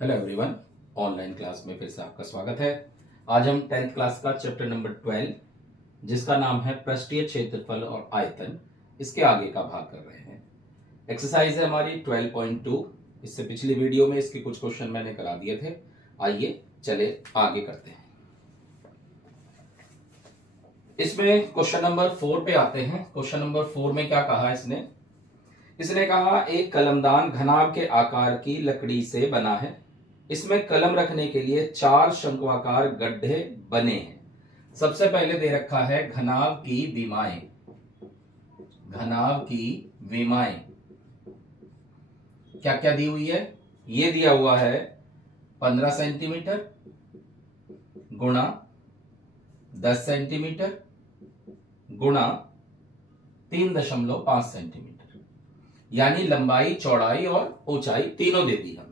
Hello everyone, online class में फिर से आपका स्वागत है। आज हम 10th क्लास का चैप्टर नंबर 12 जिसका नाम है पृष्ठीय क्षेत्रफल और आयतन, इसके आगे का भाग कर रहे हैं। एक्सरसाइज है हमारी 12.2। इससे पिछली वीडियो में इसके कुछ क्वेश्चन मैंने करा दिए थे। आइए चले आगे करते हैं। इसमें क्वेश्चन नंबर 4 पे आते हैं। क्वेश्चन नंबर 4 में क्या कहा इसने कहा एक कलमदान घनाभ के आकार की लकड़ी से बना है। इसमें कलम रखने के लिए 4 शंक्वाकार गड्ढे बने हैं। सबसे पहले दे रखा है घनाभ की विमाएं। घनाभ की विमाएं क्या क्या दी हुई है? ये दिया हुआ है 15 सेंटीमीटर गुणा 10 सेंटीमीटर गुणा 3.5 सेंटीमीटर, यानी लंबाई, चौड़ाई और ऊंचाई तीनों दे दी हमें।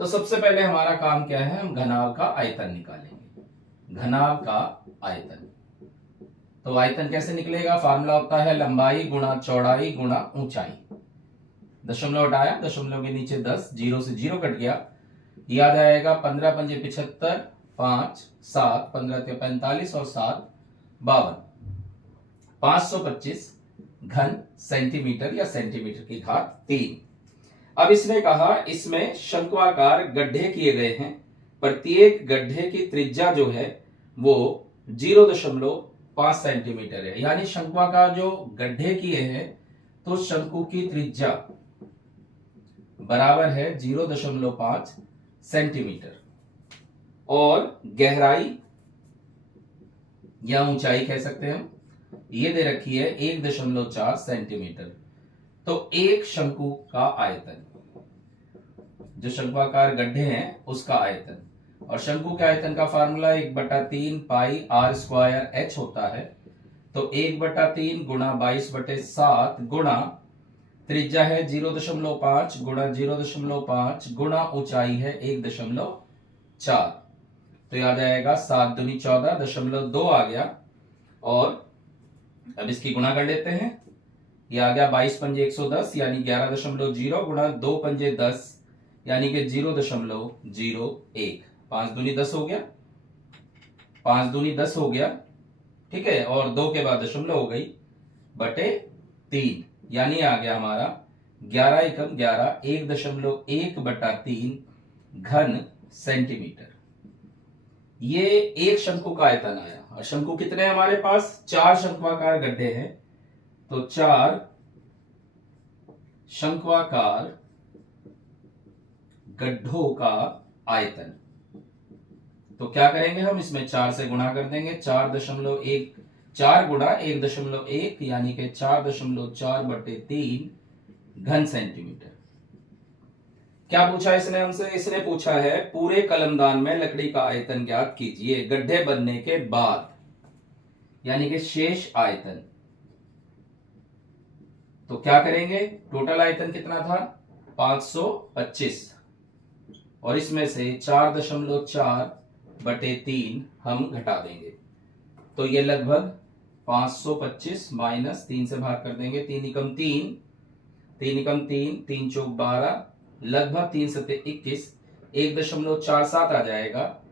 तो सबसे पहले हमारा काम क्या है, हम घनाभ का आयतन निकालेंगे। घनाभ का आयतन, तो आयतन कैसे निकलेगा? फार्मूला होता है लंबाई गुणा चौड़ाई गुणा ऊंचाई। दशमलव हटाया, दशमलव के नीचे 10, 0 से 0 कट गया। याद आएगा 15 पंजे 75, 5 7 15 के 45 और 7 52, 525 घन सेंटीमीटर या सेंटीमीटर की घात 3। अब इसने कहा इसमें शंक्वाकार गड्ढे किए गए हैं। प्रत्येक गड्ढे की त्रिज्या जो है वो 0.5 सेंटीमीटर है। यानी शंक्वाकार जो गड्ढे किए हैं तो शंकु की त्रिज्या बराबर है 0.5 सेंटीमीटर और गहराई या ऊंचाई कह सकते हैं हम, ये दे रखी है 1.4 सेंटीमीटर। तो एक शंकु का आयतन, जो शंक्वाकार गड्ढे हैं उसका आयतन, और शंकु के आयतन का फार्मूला 1/3 पाई r स्क्वायर h होता है। तो 1/3 गुणा 22/7 गुणा त्रिज्या है 0.5 गुणा 0.5 गुणा ऊंचाई है 1.4। तो याद आएगा 7 दूनी 14, 0.2 आ गया। और अब इसकी गुणा कर लेते हैं। ये आ गया 22 पंजे 110 यानी 11.0 गुणा 2 पंजे 10 यानी कि 0.01। 5 दूनी 10 हो गया, 5 दूनी 10 हो गया, ठीक है। और 2 के बाद दशमलव हो गई बटे 3, यानी आ गया हमारा 11 एकम 11, 1.1/3 घन सेंटीमीटर। ये एक शंकु का आयतन आया। और शंकु कितने हैं हमारे पास? 4 शंक्वाकार गड्ढे हैं। तो 4 शंक्वाकार गड्ढों का आयतन। तो क्या करेंगे हम, इसमें 4 से गुणा कर देंगे। 4.1 4 गुणा 1.1 यानी कि 4.4/3 घन सेंटीमीटर। क्या पूछा इसने हमसे? इसने पूछा है पूरे कलमदान में लकड़ी का आयतन ज्ञात कीजिए गड्ढे बनने के बाद, यानी कि शेष आयतन। तो क्या करेंगे, टोटल आयतन कितना था? 525, और इसमें से 4.4/3 हम घटा देंगे। तो ये लगभग 525 माइनस 3 से भाग कर देंगे। 3 एकम 3, 3 एकम 3, 3 चौक 12, लगभग 3 सत्ते 21, 1.47 आ जाएगा।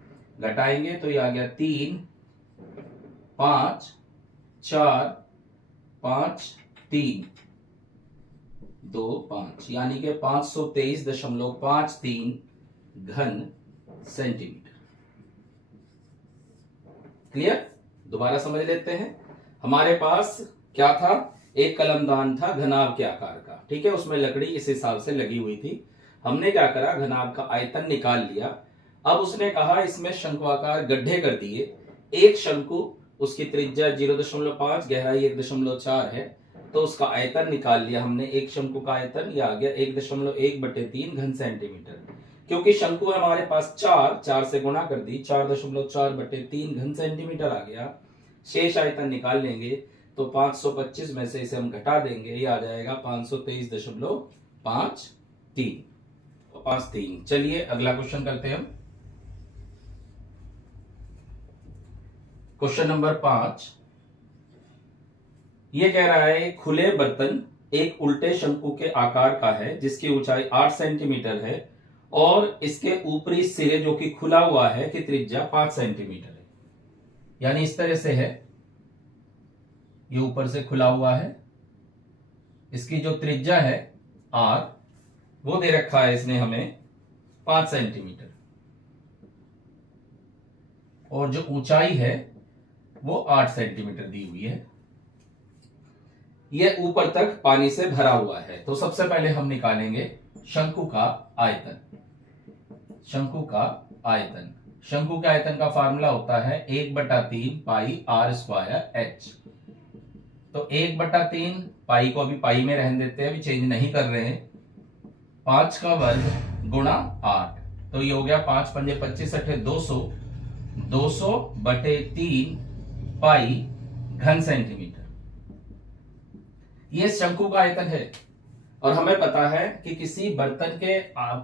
घटाएंगे तो ये आ गया 3 5 4 5 3 2 5, यानी कि 523.53 घन सेंटीमीटर। क्लियर? दोबारा समझ लेते हैं। हमारे पास क्या था? एक कलमदान था घनाभ के आकार का, ठीक है। उसमें लकड़ी इस हिसाब से लगी हुई थी। हमने क्या करा, घनाभ का आयतन निकाल लिया। अब उसने कहा इसमें शंक्वाकार गड्ढे कर दिए। एक शंकु, उसकी त्रिज्या 0.5, गहराई 1.4 है, तो उसका आयतन निकाल लिया हमने। एक शंकु का आयतन यह आ गया 1.1/3 घन सेंटीमीटर। क्योंकि शंकु है हमारे पास 4 से गुणा कर दी, 4.4/3 घन सेंटीमीटर आ गया। शेष आयतन निकाल लेंगे तो 525 में से इसे हम घटा देंगे, ये आ जाएगा 523.53 तो 53। चलिए अगला क्वेश्चन करते हैं हम। क्वेश्चन नंबर 5 ये कह रहा है खुले बर्तन एक उल्टे शंकु के आकार का है जिसकी ऊंचाई 8 सेंटीमीटर है और इसके ऊपरी सिरे जो कि खुला हुआ है कि त्रिज्या 5 सेंटीमीटर है, यानी इस तरह से है, ये ऊपर से खुला हुआ है, इसकी जो त्रिज्या है r वो दे रखा है इसने हमें 5 सेंटीमीटर, और जो ऊंचाई है वो 8 सेंटीमीटर दी हुई है। यह ऊपर तक पानी से भरा हुआ है। तो सबसे पहले हम निकालेंगे शंकु का आयतन। शंकु का आयतन, शंकु के आयतन का फार्मूला होता है 1/3 पाई r स्क्वायर h। तो 1/3 पाई को अभी पाई में रहने देते हैं, अभी चेंज नहीं कर रहे हैं, 5 का वर्ग गुणा 8, तो ये हो गया 5 पंजे 25 अठे 200, 200/3 पाई घन सेंटीमीटर। ये शंकु का आयतन है। और हमें पता है कि किसी बर्तन के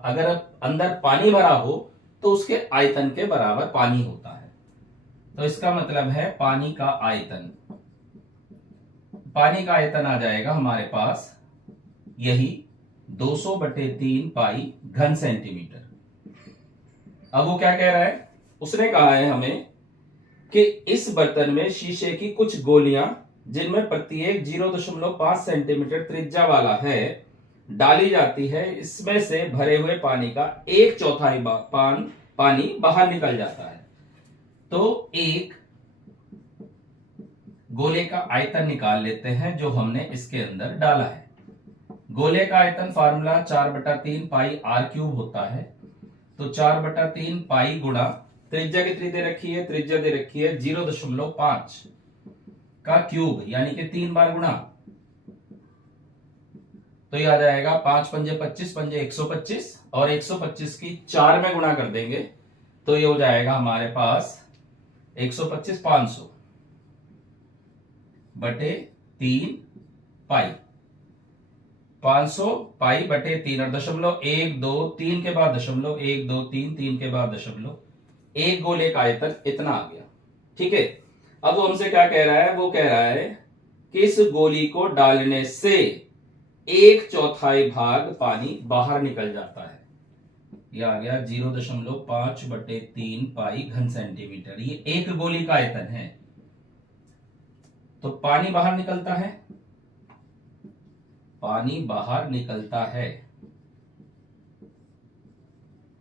अगर अंदर पानी भरा हो तो उसके आयतन के बराबर पानी होता है। तो इसका मतलब है पानी का आयतन, पानी का आयतन आ जाएगा हमारे पास यही 200/3 पाई घन सेंटीमीटर। अब वो क्या कह रहा है, उसने कहा है हमें कि इस बर्तन में शीशे की कुछ गोलियां जिनमें प्रत्येक 0.5 सेंटीमीटर त्रिज्या वाला है डाली जाती है, इसमें से भरे हुए पानी का 1/4 पानी बाहर निकल जाता है। तो एक गोले का आयतन निकाल लेते हैं जो हमने इसके अंदर डाला है। गोले का आयतन फार्मूला 4/3 पाई r³ होता है। तो 4/3 पाई गुणा त्रिज्या कितनी दे रखी है, त्रिज्या दे रखी है 0.5 का क्यूब, यानी कि 3 बार गुणा, तो ये आ जाएगा 5 पंजे 25 पंजे 125, और 125 की 4 में गुणा कर देंगे तो ये हो जाएगा हमारे पास 125 500/3 पाई, 500 पाई बटे 3, और 0.123 के बाद 0.123, 3 के बाद दशमलव, एक गोले का आयतन इतना आ गया। ठीक है, अब वो हमसे क्या कह रहा है, वो कह रहा है कि इस गोली को डालने से 1/4 भाग पानी बाहर निकल जाता है। ये आ गया 0.5/3 पाई घन सेंटीमीटर। ये एक गोली का आयतन है। तो पानी बाहर निकलता है, पानी बाहर निकलता है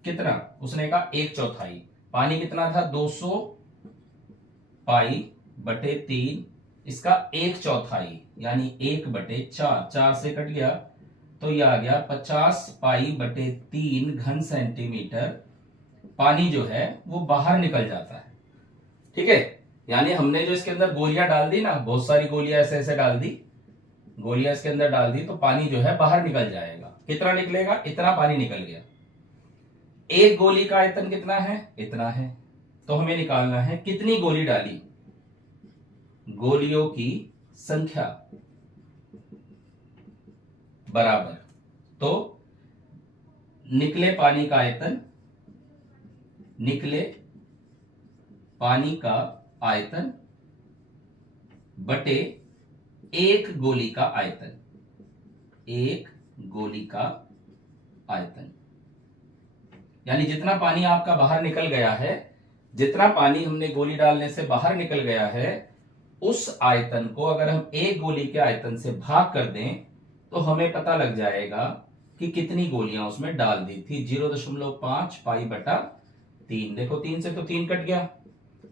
कितना, उसने कहा 1/4। पानी कितना था, 200 पाई/3, इसका 1/4 यानी 1/4, 4 से कट गया तो यह आ गया 50 पाई/3 घन सेंटीमीटर पानी जो है वो बाहर निकल जाता है। ठीक है, यानी हमने जो इसके अंदर गोलियां डाल दी ना, बहुत सारी गोलियां ऐसे ऐसे डाल दी, गोलियां इसके अंदर डाल दी, तो पानी जो है बाहर निकल जाएगा। कितना निकलेगा, इतना पानी निकल गया। एक गोली का आयतन कितना है, इतना है। तो हमें निकालना है कितनी गोली डाली, गोलियों की संख्या बराबर, तो निकले पानी का आयतन, निकले पानी का आयतन बटे एक गोली का आयतन, एक गोली का आयतन, यानी जितना पानी आपका बाहर निकल गया है, जितना पानी हमने गोली डालने से बाहर निकल गया है, उस आयतन को अगर हम एक गोली के आयतन से भाग कर दें तो हमें पता लग जाएगा कि कितनी गोलियां उसमें डाल दी थी। 0.5 पाई/3, देखो 3 से तो 3 कट गया,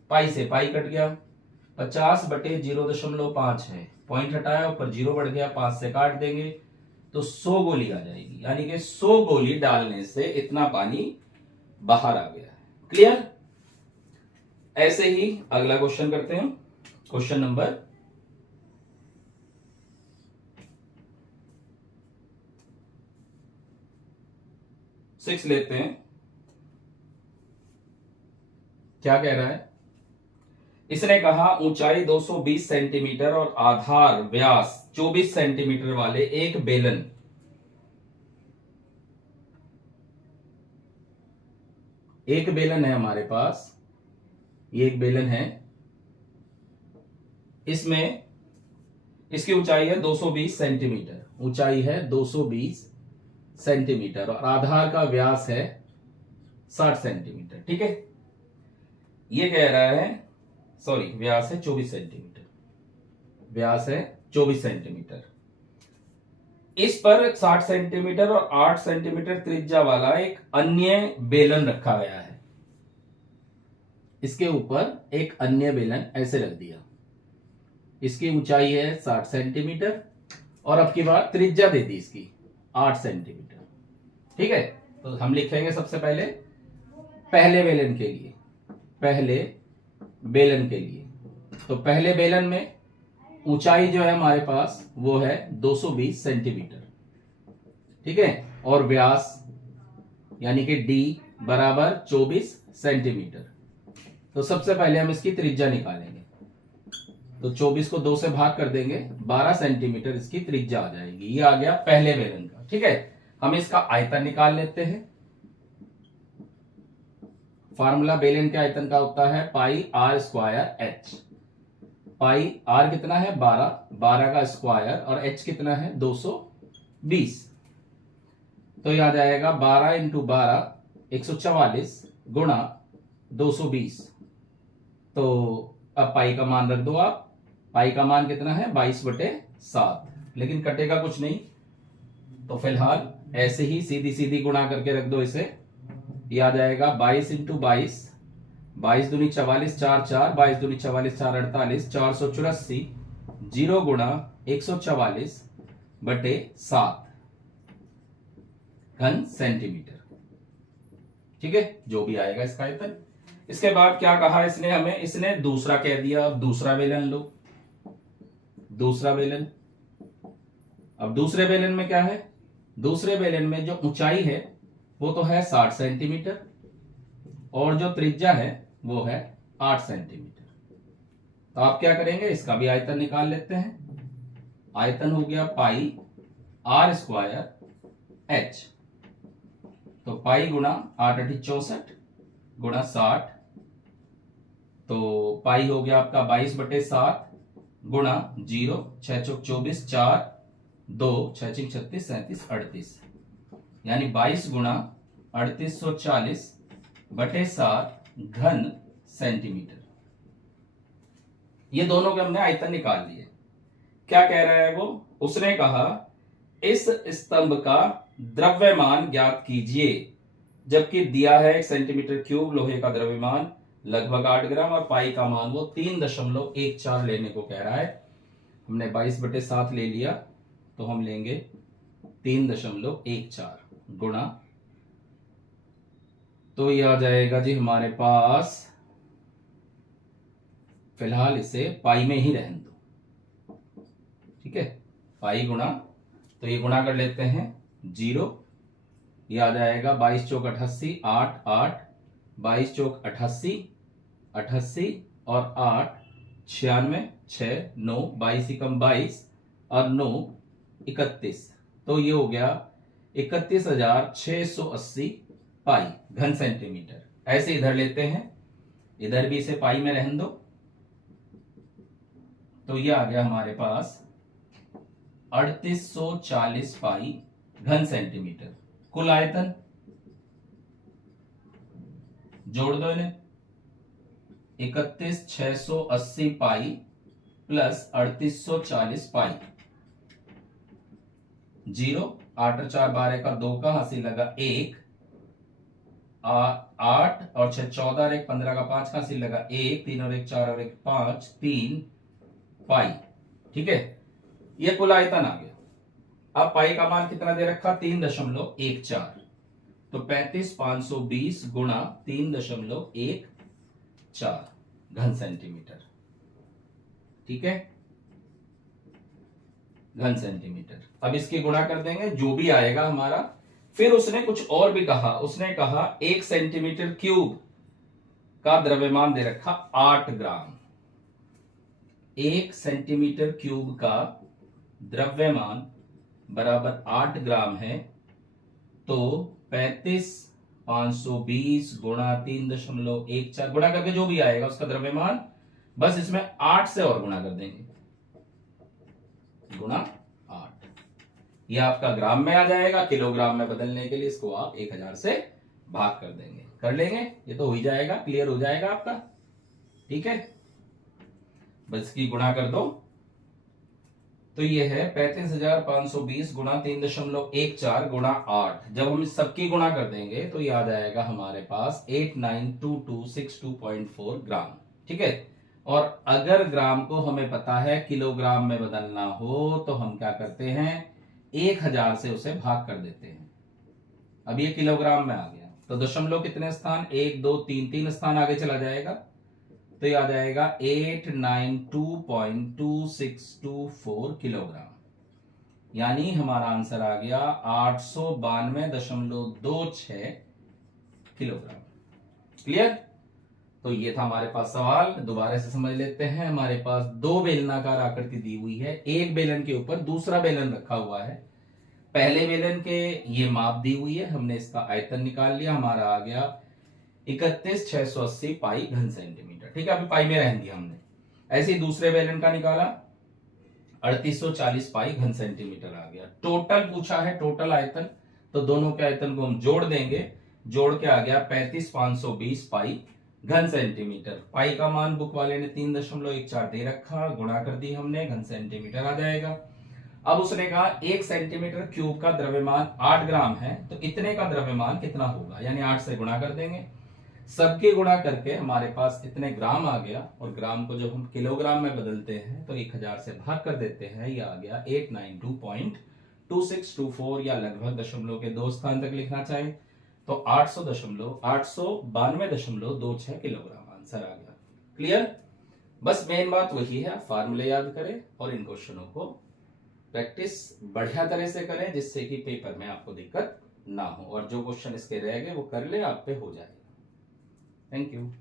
पाई से पाई कट गया, 50/0.5 है, पॉइंट हटाया ऊपर 0 बढ़ गया, 5 से काट देंगे तो 100 गोली आ जाएगी, यानी कि 100 गोली डालने से इतना पानी बाहर आ गया है। क्लियर। ऐसे ही अगला क्वेश्चन करते हैं, क्वेश्चन नंबर 6 लेते हैं। क्या कह रहा है, इसने कहा ऊंचाई 220 सेंटीमीटर और आधार व्यास 24 सेंटीमीटर वाले एक बेलन है हमारे पास, ये एक बेलन है, इसमें इसकी ऊंचाई है 220 सेंटीमीटर, ऊंचाई है 220 सेंटीमीटर और आधार का व्यास है 60 सेंटीमीटर। ठीक है, ये कह रहा है, सॉरी, व्यास है 24 सेंटीमीटर, व्यास है 24 सेंटीमीटर। इस पर 60 सेंटीमीटर और 8 सेंटीमीटर त्रिज्या वाला एक अन्य बेलन रखा गया है। इसके ऊपर एक अन्य बेलन ऐसे रख दिया, इसकी ऊंचाई है 60 सेंटीमीटर और अब की बार त्रिज्या दे दी इसकी 8 सेंटीमीटर। ठीक है, तो हम लिखेंगे सबसे पहले पहले बेलन के लिए, पहले बेलन के लिए। तो पहले बेलन में ऊंचाई जो है हमारे पास वो है 220 सेंटीमीटर। ठीक है, और व्यास यानी कि d बराबर 24 सेंटीमीटर। तो सबसे पहले हम इसकी त्रिज्या निकालेंगे। तो 24 को 2 से भाग कर देंगे, 12 सेंटीमीटर इसकी त्रिज्या आ जाएगी। ये आ गया पहले बेलन का। ठीक है, हम इसका आयतन निकाल लेते हैं। फार्मूला बेलन के आयतन का होता है pi R square H. Pi R कितना है 12, 12 का स्क्वायर, और एच कितना है 220। तो यह आ जाएगा 12 इंटू 12 144 गुणा 220। तो अब पाई का मान रख दो आप। पाई का मान कितना है 22/7, लेकिन कटेगा कुछ नहीं, तो फिलहाल ऐसे ही सीधी सीधी गुणा करके रख दो इसे। ये आ जाएगा 22 इंटू 22, 22 दूनी 44, 4 4, 22 दूनी 44, 4 48, 484, 0 गुणा 144/7 घन सेंटीमीटर। ठीक है, जो भी आएगा इसका आयतन। इसके बाद क्या कहा इसने हमें, इसने दूसरा कह दिया। अब दूसरा बेलन लो, दूसरा बेलन। अब दूसरे बेलन में क्या है, दूसरे बेलन में जो ऊंचाई है वो तो है 60 सेंटीमीटर और जो त्रिज्या है वो है 8 सेंटीमीटर। तो आप क्या करेंगे, इसका भी आयतन निकाल लेते हैं। आयतन हो गया पाई आर स्क्वायर एच। तो पाई गुणा 8 8 64 गुणा 60, तो पाई हो गया आपका 22/7 गुणा 0, 6 चौक 24, 4 2 6 6 36 37 38, यानी 22 गुणा 3840/7 घन सेंटीमीटर। ये दोनों के हमने आयतन निकाल लिए। क्या कह रहा है वो, उसने कहा इस स्तंभ का द्रव्यमान ज्ञात कीजिए, जबकि दिया है 1 सेंटीमीटर क्यूब लोहे का द्रव्यमान लगभग 8 ग्राम और पाई का मान वो 3.14 लेने को कह रहा है। हमने 22/7 ले लिया, तो हम लेंगे 3.14 गुणा, तो ये आ जाएगा जी हमारे पास, फिलहाल इसे पाई में ही रहने दो। ठीक है, पाई गुणा, तो ये गुणा कर लेते हैं 0, ये आ जाएगा 22 चौक 88, 8 8, 22 चौक 88, 88 और 8 96, 6 9, 22 कम 22 और 9 31, तो ये हो गया 31,680 पाई घन सेंटीमीटर। ऐसे इधर लेते हैं, इधर भी इसे पाई में रहने दो, तो ये आ गया हमारे पास 3840 पाई घन सेंटीमीटर। कुल आयतन जोड़ दो इन्हें, 31,680 पाई प्लस 3840 पाई, 0 8 और 4 12 का 2 का हासिल लगा 1, 8 और 6 14 और 1 15 का 5 का हासिल लगा 1, 3 और 1 4 और 1 5, 3 पाई। ठीक है, ये कुल आयतन आ गया। अब पाई का मान कितना दे रखा 3.14, तो 35,520 गुणा 3.14 घन सेंटीमीटर। ठीक है, घन सेंटीमीटर। अब इसकी गुणा कर देंगे, जो भी आएगा हमारा। फिर उसने कुछ और भी कहा, उसने कहा 1 सेंटीमीटर क्यूब का द्रव्यमान दे रखा 8 ग्राम। 1 सेंटीमीटर क्यूब का द्रव्यमान बराबर 8 ग्राम है, तो 35,520 गुणा 3.14 गुणा करके जो भी आएगा उसका द्रव्यमान, बस इसमें 8 से और गुणा कर देंगे, गुणा 8। ये आपका ग्राम में आ जाएगा, किलोग्राम में बदलने के लिए इसको आप 1000 से भाग कर देंगे, कर लेंगे, ये तो हो ही जाएगा, क्लियर हो जाएगा आपका। ठीक है, बस की गुणा कर दो, तो ये है 35,520 गुणा 3.14 गुणा 8। जब हम इस सबकी गुणा कर देंगे तो ये आ जाएगा हमारे पास 892262.4 ग्राम। ठीक है, और अगर ग्राम को हमें पता है किलोग्राम में बदलना हो तो हम क्या करते हैं, 1000 से उसे भाग कर देते हैं। अब ये किलोग्राम में आ गया तो दशमलव कितने स्थान, 1 2 3 3 स्थान आगे चला जाएगा, तो ये आ जाएगा 892.2624 किलोग्राम। यानी हमारा आंसर आ गया 892.26 किलोग्राम। क्लियर? तो ये था हमारे पास सवाल, दोबारा से समझ लेते हैं। हमारे पास दो बेलनाकार आकृति दी हुई है, एक बेलन के ऊपर दूसरा बेलन रखा हुआ है। पहले बेलन के ये माप दी हुई है, हमने इसका आयतन निकाल लिया, हमारा आ गया 31,680 पाई घन सेंटीमीटर। ठीक है, अभी पाई में रहने दिया हमने। ऐसे ही दूसरे बेलन का निकाला, 3840 पाई घन सेंटीमीटर आ गया। टोटल पूछा है, टोटल आयतन, तो दोनों के आयतन को हम जोड़ देंगे, जोड़ के आ गया 35,520 पाई घन सेंटीमीटर। पाई का मान बुक वाले ने 3.14 दे रखा, गुणा कर दी हमने, घन सेंटीमीटर आ जाएगा। अब उसने कहा 1 सेंटीमीटर क्यूब का द्रव्यमान 8 ग्राम है, तो इतने का द्रव्यमान कितना होगा, यानी 8 से गुणा कर देंगे। सबके गुणा करके हमारे पास इतने ग्राम आ गया, और ग्राम को जब हम किलोग्राम में बदलते हैं तो 1000 से भाग कर देते हैं, ये आ गया 892.2624, या लगभग दशमलव के 2 स्थान तक लिखना चाहे तो 892.26 किलोग्राम आंसर आ गया। क्लियर? बस मेन बात वही है, फार्मूले याद करें और इन क्वेश्चनों को प्रैक्टिस बढ़िया तरह से करें, जिससे कि पेपर में आपको दिक्कत ना हो, और जो क्वेश्चन इसके रह गए वो कर ले, आप पे हो जाएगा। Thank you.